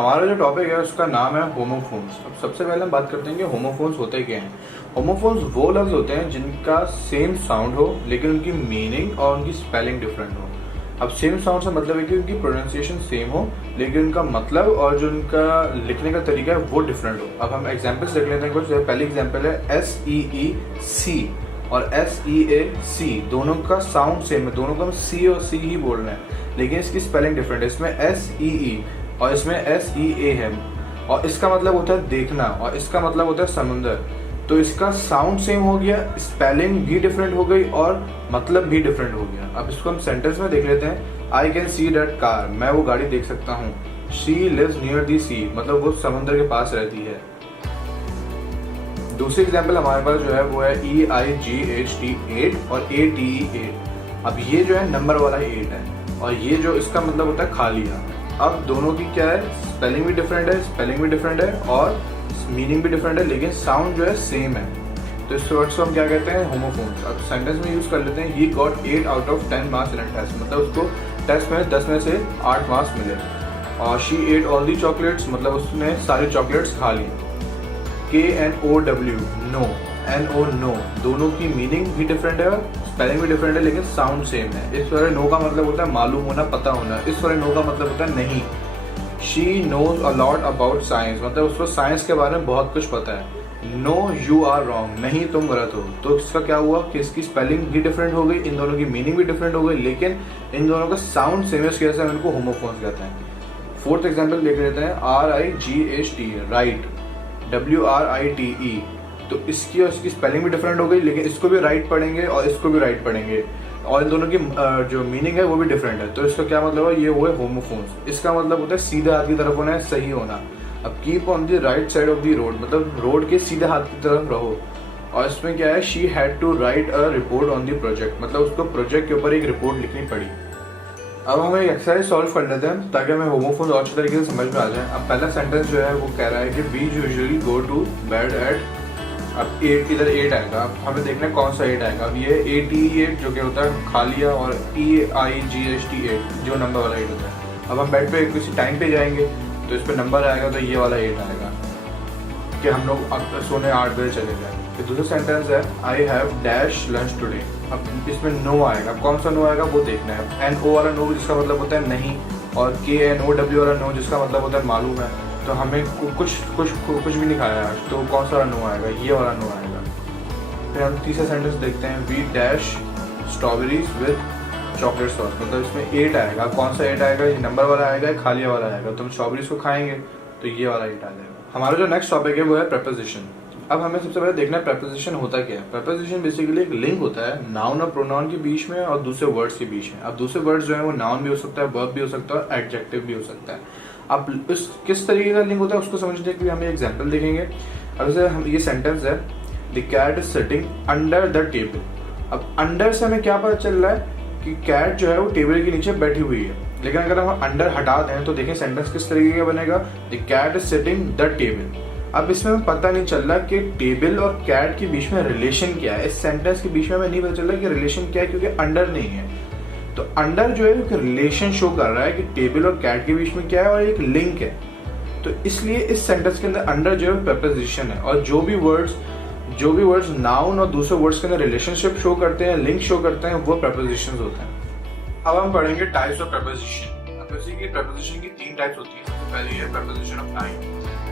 हमारा जो टॉपिक है उसका नाम है होमोफोन्स। अब सबसे पहले हम बात करते हैं कि होमोफोन्स होते क्या हैं। होमोफोन्स वो लफ्ज होते हैं जिनका सेम साउंड हो लेकिन उनकी मीनिंग और उनकी स्पेलिंग डिफरेंट हो। अब सेम साउंड से मतलब है कि उनकी प्रोनाउंसिएशन सेम हो लेकिन उनका मतलब और जो उनका लिखने का तरीका है वो डिफरेंट हो। अब हम एग्जाम्पल्स देख लेते हैं कुछ। पहली एग्जाम्पल है SEEC और SEAC, दोनों का साउंड सेम है, दोनों को हम C और C ही बोल रहे हैं लेकिन इसकी स्पेलिंग डिफरेंट है। इसमें SEE और इसमें SEA है और इसका मतलब होता है देखना और इसका मतलब होता है समुंदर। तो इसका साउंड सेम हो गया, स्पेलिंग भी डिफरेंट हो गई और मतलब भी डिफरेंट हो गया। अब इसको हम सेंटेंस में देख लेते हैं। I can see that car, मैं वो गाड़ी देख सकता हूँ। शी लिव्स नियर दी सी, मतलब वो समुद्र के पास रहती है। दूसरी एग्जाम्पल हमारे पास जो है वो है EIGHT 8 और ATE 8। अब ये जो है नंबर वाला 8 है और ये जो इसका मतलब होता है खा लिया। अब दोनों की क्या है, स्पेलिंग भी डिफरेंट है, स्पेलिंग भी डिफरेंट है और मीनिंग भी डिफरेंट है लेकिन साउंड जो है सेम है। तो इस वर्ड्स को हम क्या कहते हैं, होमोफोन्स। अब सेंटेंस में यूज कर लेते हैं, he got 8 out of 10 marks in test, मतलब उसको टेस्ट में 10 में से 8 मार्क्स मिले। और she at all the chocolates, मतलब उसने सारी चॉकलेट्स खा ली। KNOW नो, NO नो, दोनों की मीनिंग भी डिफरेंट है, स्पेलिंग भी डिफरेंट है लेकिन साउंड सेम है। इस वाले नो का मतलब होता है मालूम होना, पता होना। इस वाले नो का मतलब होता है नहीं। She knows a lot about science, मतलब उसको साइंस के बारे में बहुत कुछ पता है। नो यू आर रॉन्ग, नहीं तुम गलत हो। तो इसका क्या हुआ कि इसकी स्पेलिंग भी डिफरेंट हो गई, इन दोनों की मीनिंग भी डिफरेंट हो गई लेकिन इन दोनों का साउंड सेम है, इसकी वजह से हम इनको होमोफोन्स कहते हैं। फोर्थ एग्जाम्पल देख लेते हैं, RIGHT राइट, WRITE। तो इसकी और इसकी स्पेलिंग भी डिफरेंट हो गई लेकिन इसको भी राइट पढ़ेंगे और इसको भी राइट पढ़ेंगे और इन दोनों की जो मीनिंग है वो भी डिफरेंट है। तो इसका क्या मतलब है, ये हुए होमोफोन्स। इसका मतलब होता है सीधे हाथ की तरफ होना है, सही होना। अब keep on the right side of the road, मतलब रोड के सीधे हाथ की तरफ रहो। और इसमें क्या है, she had to write a report on the project, मतलब उसको प्रोजेक्ट के ऊपर एक रिपोर्ट लिखनी पड़ी। अब हम एक एक्सरसाइज सॉल्व कर लेते हैं ताकि हमें होमोफोन्स और अच्छे तरीके से समझ में आ जाए। अब पहला सेंटेंस जो है वो कह रहा है कि we usually go to bed at, अब 8 इधर 8 आएगा, अब हमें देखना है कौन सा 8 आएगा। अब ये ATE 8 जो कि होता है खा लिया और EIGHT 8 जो नंबर वाला 8 होता है। अब हम बेड पे किसी टाइम पे जाएंगे तो इस पर नंबर आएगा, तो ये वाला 8 आएगा कि हम लोग अब सोने 8 बजे चले जाएंगे। फिर दूसरा सेंटेंस है, I have dash lunch today. अब इसमें नो आएगा, कौन सा नो आएगा वो देखना है। NO वाला नो जिसका मतलब होता है नहीं और KNOW वाला नो जिसका मतलब होता है मालूम है। तो हमें कुछ भी नहीं खाया आज, तो कौन सा नो आएगा, ये वाला नो आएगा। फिर हम तीसरा सेंटेंस देखते हैं, we dash strawberries with chocolate sauce, मतलब इसमें 8 आएगा, कौन सा 8 आएगा, ये नंबर वाला आएगा, खालिया वाला आएगा। तो हम स्ट्रॉबेरीज को खाएंगे तो ये वाला 8 आ जाएगा। हमारा जो नेक्स्ट टॉपिक है वो है प्रेपोजिशन। अब हमें सबसे पहले देखना है प्रेपोजिशन होता क्या है। प्रेपोजिशन बेसिकली एक लिंक होता है नाउन और प्रोनाउन के बीच में और दूसरे वर्ड्स के बीच में। अब दूसरे वर्ड्स जो है वो नाउन भी हो सकता है, वर्ब भी हो सकता है और एडजेक्टिव भी हो सकता है। अब इस किस तरीके का लिंक होता है उसको समझने के लिए हम एग्जाम्पल देखेंगे। अब जैसे हम ये सेंटेंस है, the cat is sitting under the table. अब अंडर से हमें क्या पता चल रहा है कि कैट जो है वो टेबल के नीचे बैठी हुई है, लेकिन अगर हम अंडर हटा दें तो देखें सेंटेंस किस तरीके का बनेगा, the cat is sitting the table. अब इसमें हमें पता नहीं चल रहा कि टेबल और कैट के बीच में रिलेशन क्या है। इस सेंटेंस के बीच में हमें नहीं पता चल रहा कि रिलेशन क्या है क्योंकि अंडर नहीं है। तो अंडर जो है एक रिलेशन शो कर रहा है कि टेबल और कैट के बीच में क्या है और एक लिंक है। तो इसलिए इस सेंटेंस के अंदर अंडर जो है प्रेपोजिशन है और जो भी वर्ड्स नाउन और दूसरे वर्ड्स के अंदर रिलेशनशिप शो करते हैं, लिंक शो करते हैं, वो प्रेपोजिशंस होते हैं। अब हम पढ़ेंगे टाइप्स ऑफ प्रेपोजिशन। प्रेपोजिशन की 3 टाइप्स होती है। सबसे पहली है प्रेपोजिशन ऑफ टाइम।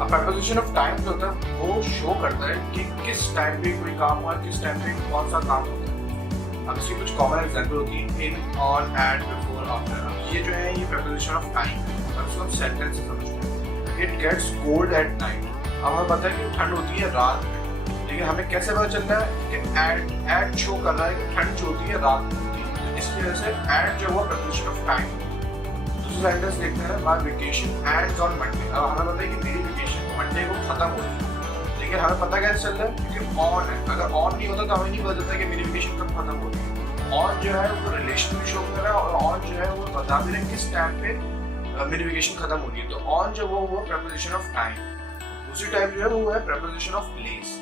अब प्रेपोजिशन ऑफ टाइम जो होता है वो शो करता है कि किस टाइम पे कोई काम हुआ, किस टाइम पे कौन सा काम होता है। अब इसकी कुछ कॉमन एग्जांपल होती है, इन, ऑन, एट, बिफोर, आफ्टर। अब ये जो है ये प्रेपोजिशन ऑफ टाइम है। अब इसको हम सेंटेंस से समझते हैं। It gets cold at night. अब हमें पता है कि ठंड होती है रात में, लेकिन हमें कैसे पता चलता है कि एट शो कर रहा है कि ठंड जो होती है रात में होती है। तो इसकी वजह से एट जो हुआ प्रेपोजिशन ऑफ टाइम। दूसरा सेंटेंस देखते हैं, my vacation ends on Monday. अब हमें पता है कि मेरी वेकेशन मंडे को खत्म हो रही है, लेकिन हमें पता कैसे चल रहा है क्योंकि ऑन है। अगर ऑन नहीं होता तो हमें नहीं पता चलता कि मेरी वेकेशन कब खत्म हो रही है। ऑन जो है वो रिलेशन भी शो कर रहा है और ऑन जो है वो बता भी रहा है किस टाइम पे मेरी वेकेशन खत्म हो रही है। तो ऑन जो वो प्रेपोजिशन ऑफ टाइम। दूसरी टाइप जो है वो है प्रेपोजिशन ऑफ प्लेस।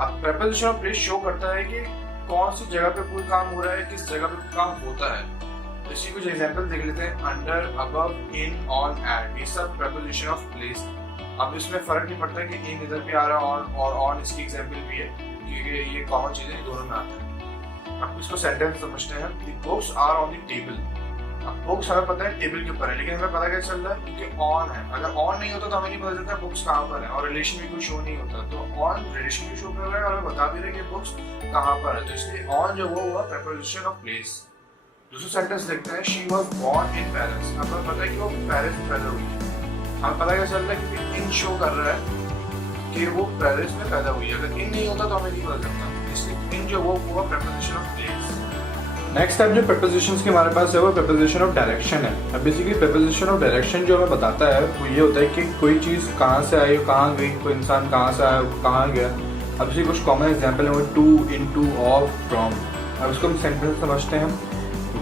अब प्रेपोजिशन ऑफ प्लेस शो करता है कि कौन सी जगह पे कोई काम हो रहा है, किस जगह पे कोई काम होता है। इसी कुछ एग्जांपल देख लेते हैं। Under, above, in, on, at, ये सब प्रपोजिशन ऑफ प्लेस। अब इसमें फर्क नहीं पड़ता कि इन इधर भी आ रहा है ऑन, और ऑन इसकी एग्जांपल भी है, क्योंकि ये कॉमन चीजें दोनों में आते हैं। अब इसको सेंटेंस समझते हैं। The books are on the table. अब बुक्स हमें पता है टेबल के ऊपर है, लेकिन हमें पता कैसे चल रहा है, क्योंकि ऑन है। अगर ऑन नहीं होता तो हमें नहीं पता चलता बुक्स कहाँ पर है, और रिलेशन भी कोई शो नहीं होता। तो ऑन रिलेशन भी शो कर रहा है और हमें बता भी रहा है कि बुक्स कहाँ पर है, तो इसलिए ऑन जो वो हुआ प्रपोजिशन ऑफ प्लेस। दूसरा सेंटेंस देखते हैं। She was born in Paris. अब हमें पता है कि वो पेरिस में पैदा हुई है। हमें पता क्या चल रहा है, क्योंकि इन शो कर रहा है कि वो पेरिस में पैदा हुई है। अगर इन नहीं होता तो हमें नहीं पता चलता, इसलिए इन जो वो हुआ preposition of place. Next type जो प्रपोजिशंस के हमारे पास है वो प्रपोजिशन ऑफ डायरेक्शन है। अब बेसिकली प्रपोजिशन ऑफ डायरेक्शन जो हमें बताता है वो ये होता है कि कोई चीज़ कहाँ से आई, कहाँ गई, कोई इंसान कहाँ से आया, कहाँ गया। अब इसी कुछ कॉमन एग्जाम्पल है टू, इनटू, ऑफ, फ्रॉम। अब इसको हम सेंटेंस समझते हैं।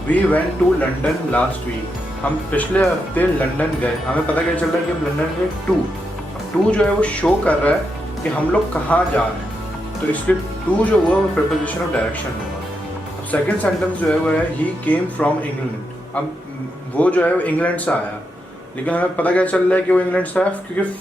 We went to London last week. हम पिछले हफ्ते लंदन गए। हमें पता क्या चल रहा है कि हम लंदन गए। टू जो है वो शो कर रहा है कि हम लोग कहाँ जा रहे हैं, तो इसलिए टू जो हुआ वो प्रपोजिशन ऑफ डायरेक्शन हुआ। अब सेकंड सेंटेंस जो है वो है ही केम फ्रॉम इंग्लैंड। अब वो जो है वो इंग्लैंड से आया, लेकिन हमें पता क्या चल रहा है कि वो इंग्लैंड से आया, क्योंकि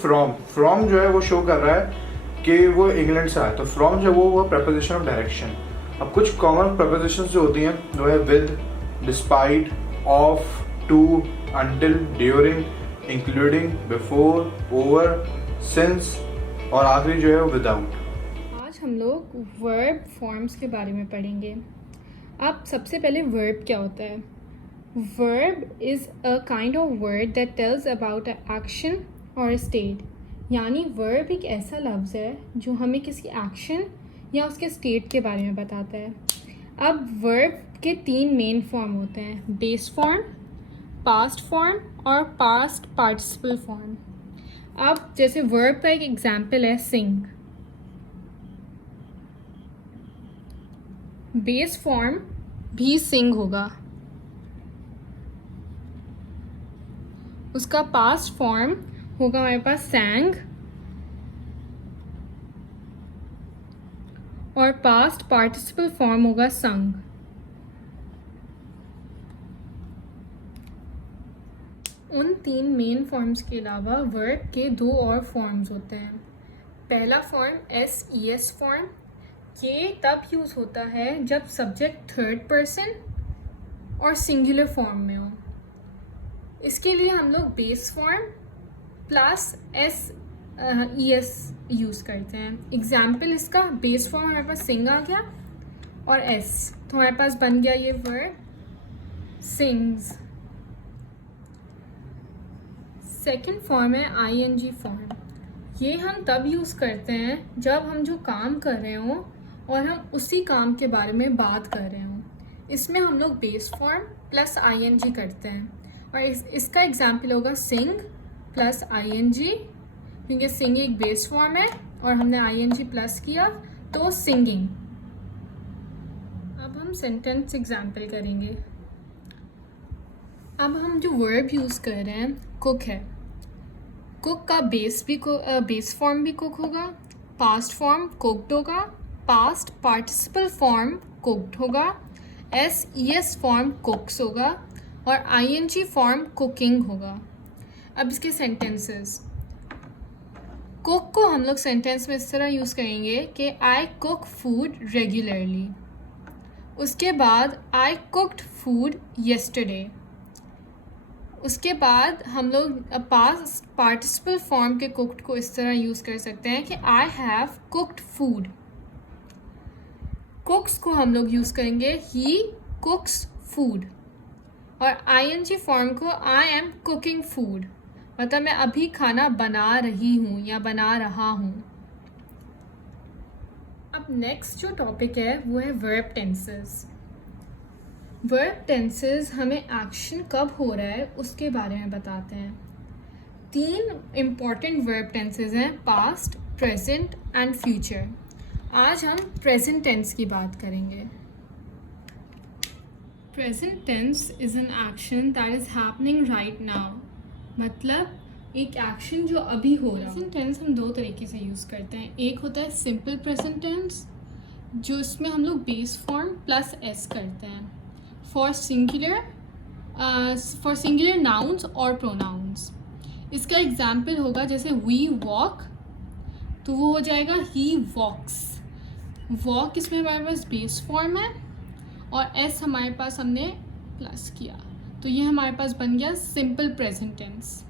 फ्रॉम जो है वो शो कर रहा है कि वो इंग्लैंड से आया। तो फ्रॉम जो वो प्रपोजिशन ऑफ डायरेक्शन। अब कुछ कॉमन प्रपोजिशंस जो होती हैं वो है with, despite, of, to, until, during, including, before, over, since, और आखिरी जो है वो विदाउट। आज हम लोग वर्ब फॉर्म्स के बारे में पढ़ेंगे। अब सबसे पहले वर्ब क्या होता है? Verb is a kind of word that tells about a action और अ स्टेट। यानी वर्ब एक ऐसा लफ्ज़ है जो हमें किसी एक्शन या उसके स्टेट के बारे में बताता है। अब वर्ब के 3 मेन फॉर्म होते हैं, बेस फॉर्म, पास्ट फॉर्म और पास्ट पार्टिसिपल फॉर्म। अब जैसे वर्ब का एक एग्जाम्पल है सिंग। बेस फॉर्म भी सिंग होगा, उसका पास्ट फॉर्म होगा हमारे पास सैंग, और पास्ट पार्टिसिपल फॉर्म होगा संग। उन 3 मेन फॉर्म्स के अलावा वर्ब के 2 और फॉर्म्स होते हैं। पहला फॉर्म SES फॉर्म, ये तब यूज़ होता है जब सब्जेक्ट थर्ड पर्सन और सिंगुलर फॉर्म में हो। इसके लिए हम लोग base form plus SES use करते हैं। एग्जाम्पल इसका बेस फॉर्म हमारे पास सिंग आ गया और S, तो हमारे पास बन गया ये वर्ड सिंग्स। सेकंड फॉर्म है ING फॉर्म। ये हम तब यूज़ करते हैं जब हम जो काम कर रहे हों और हम उसी काम के बारे में बात कर रहे हों। इसमें हम लोग बेस फॉर्म प्लस ING करते हैं, और इसका एग्जाम्पल होगा सिंग प्लस ING, क्योंकि सिंग एक बेस फॉर्म है और हमने ING प्लस किया तो सिंगिंग। अब हम सेंटेंस एग्जाम्पल करेंगे। अब हम जो वर्ब यूज़ कर रहे हैं कुक है। कुक का बेस फॉर्म भी कुक होगा, पास्ट फॉर्म कुकड होगा, पास्ट पार्टिसिपल फॉर्म कुकड होगा, SES फॉर्म कुक्स होगा, और ING फॉर्म कुकिंग होगा। अब इसके सेंटेंसेस, कुक को हम लोग सेंटेंस में इस तरह यूज़ करेंगे कि आई कुक फूड रेगुलरली। उसके बाद आई कुक्ड फूड येस्टरडे। उसके बाद हम लोग पास्ट पार्टिसिपल फॉर्म के कुक्ड को इस तरह यूज़ कर सकते हैं कि आई हैव कुक्ड फूड। कुक्स को हम लोग यूज़ करेंगे ही कुक्स फूड, और ING फॉर्म को आई एम कुकिंग फूड, मतलब मैं अभी खाना बना रही हूँ या बना रहा हूँ। अब नेक्स्ट जो टॉपिक है वो है वर्ब टेंसेस। वर्ब टेंसेस हमें एक्शन कब हो रहा है उसके बारे में बताते हैं। 3 इम्पॉर्टेंट वर्ब टेंसेस हैं, पास्ट, प्रेजेंट एंड फ्यूचर। आज हम प्रेजेंट टेंस की बात करेंगे। Present tense is an action that is happening right now, मतलब एक एक्शन जो अभी हो रहा है। प्रेजेंट टेंस हम 2 तरीके से यूज़ करते हैं। एक होता है सिंपल प्रेजेंट टेंस, जो इसमें हम लोग बेस फॉर्म प्लस S करते हैं। For singular for singular nouns और प्रोनाउंस। इसका एग्जाम्पल होगा जैसे वी वॉक, तो वो हो जाएगा ही वॉक्स। वॉक इसमें हमारे पास बेस फॉर्म है और एस हमारे पास हमने प्लस किया, तो ये हमारे पास बन गया सिंपल प्रेजेंट टेंस।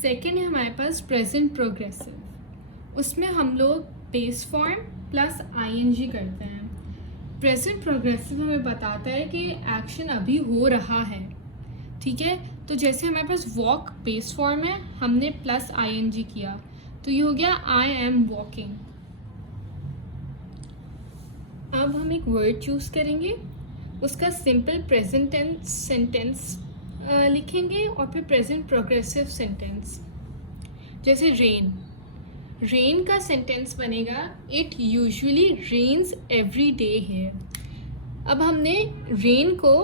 सेकेंड है हमारे पास प्रेजेंट प्रोग्रेसिव, उसमें हम लोग बेस फॉर्म प्लस आईएनजी करते हैं। प्रेजेंट प्रोग्रेसिव हमें बताता है कि एक्शन अभी हो रहा है, ठीक है। तो जैसे हमारे पास वॉक बेस फॉर्म है, हमने प्लस आईएनजी किया, तो ये हो गया आई एम वॉकिंग। अब हम एक वर्ड चूज करेंगे, उसका सिंपल प्रेजेंट टेंस सेंटेंस लिखेंगे और फिर प्रेजेंट प्रोग्रेसिव सेंटेंस। जैसे रेन, रेन का सेंटेंस बनेगा it usually rains every day here. अब हमने रेन को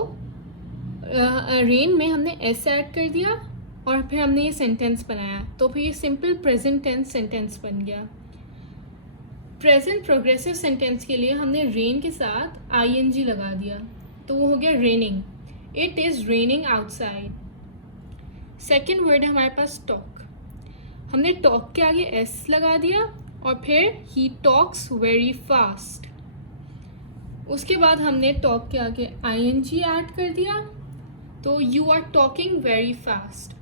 रेन में हमने एस ऐड कर दिया और फिर हमने ये सेंटेंस बनाया, तो फिर ये सिंपल प्रेजेंट टेंस सेंटेंस बन गया। प्रेजेंट प्रोग्रेसिव सेंटेंस के लिए हमने रेन के साथ आईएनजी लगा दिया, तो वो हो गया raining, it is raining outside. Second word है हमारे पास टॉक, हमने टॉक के आगे एस लगा दिया और फिर ही टॉक्स वेरी फास्ट। उसके बाद हमने टॉक के आगे आईएनजी ऐड कर दिया, तो you are talking very fast.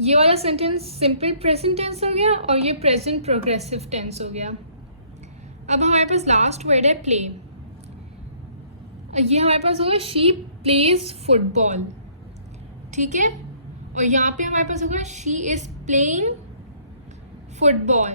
ये वाला सेंटेंस सिंपल प्रेजेंट टेंस हो गया और ये प्रेजेंट प्रोग्रेसिव टेंस हो गया। अब हमारे पास लास्ट वर्ड है प्ले, ये हमारे पास होगा शी प्लेज फुटबॉल, ठीक है। और यहाँ पे हमारे पास होगा शी इज प्लेइंग फुटबॉल।